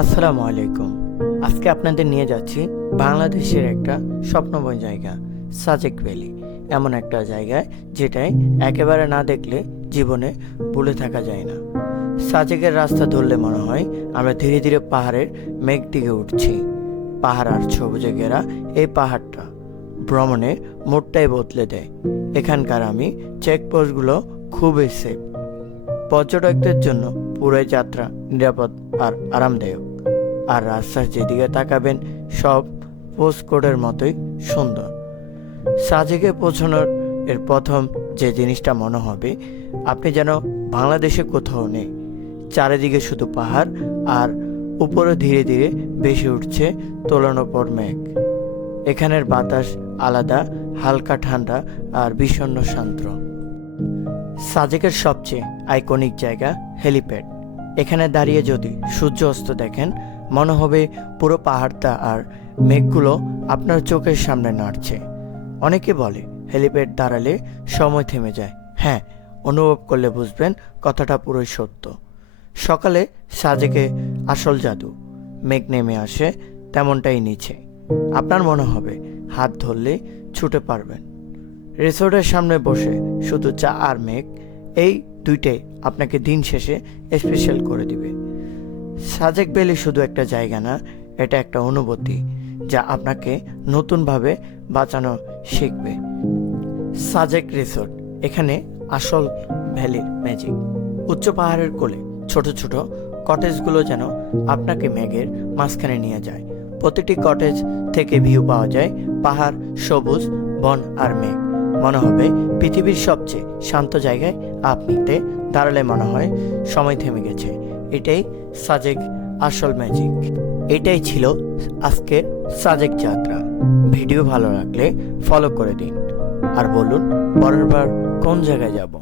আসসালামু আলাইকুম। আজকে আপনাদের নিয়ে যাচ্ছি বাংলাদেশের একটা স্বপ্নময় জায়গা, সাজেক ভ্যালি। এমন একটা জায়গায় যেটাই একেবারে না দেখলে জীবনে ভুলে থাকা যায় না। সাজেকের রাস্তা ধরলে মনে হয় আমরা ধীরে ধীরে পাহাড়ের মেঘ দিকে উঠছি। পাহাড় আর সবুজে ঘেরা এই পাহাড়টা ভ্রমণের মোড়টাই বদলে দেয়। এখানকার আমি চেকপোস্টগুলো খুবই সেফ। পর্যটকদের জন্য পুরো যাত্রা নিরাপদ আর আরামদায়ক। আর রাস্তার যেদিকে তাকাবেন সব পোস্টকোডের মতোই সুন্দর। সাজেকে পৌঁছানোর এর প্রথম যে জিনিসটা মনে হবে আপনি যেন বাংলাদেশে কোথাও নেই। চারিদিকে শুধু পাহাড় আর উপরে ধীরে ধীরে ভেসে উঠছে তোলানোর পর মেঘ। এখানের বাতাস আলাদা, হালকা ঠান্ডা আর বিষণ্ণ শান্ত। সাজেকের সবচেয়ে আইকনিক জায়গা হেলিপ্যাড। এখানে দাঁড়িয়ে যদি সূর্য অস্ত দেখেন মনে হবে পুরো পাহাড়টা আর মেঘগুলো আপনার চোখের সামনে নাড়ছে। অনেকে বলে হেলিপ্যাড দাঁড়ালে সময় থেমে যায়। হ্যাঁ, অনুভব করলে বুঝবেন কথাটা পুরোই সত্য। সকালে সাজেকে আসল জাদু, মেঘ নেমে আসে তেমনটাই নিচে। আপনার মনে হবে হাত ধরলে ছুটে পারবেন। রিসোর্টের সামনে বসে শুধু চা আর মেঘ, এই দুইটাই আপনাকে দিন শেষে স্পেশাল করে দিবে। সাজেক ভ্যালি শুধু একটা জায়গা না, এটা একটা অনুভূতি যা আপনাকে নতুনভাবে বাঁচানো শিখবে। সাজেক রিসোর্ট, এখানে আসল ভ্যালির ম্যাজিক। উচ্চ পাহাড়ের কোলে ছোট ছোট কটেজগুলো যেন আপনাকে মেঘের মাঝখানে নিয়ে যায়। প্রতিটি কটেজ থেকে ভিউ পাওয়া যায় পাহাড়, সবুজ বন আর মেঘ। মনে হবে পৃথিবীর সবচেয়ে শান্ত জায়গায় আপনিতে দাঁড়ালে মনে হয় সময় থেমে গেছে। এটাই সাজেক আসল ম্যাজিক। এটাই ছিল আজকের সাজেক যাত্রা। ভিডিও ভালো লাগলে ফলো করে দিন আর বলুন পরের বার কোন জায়গায় যাব।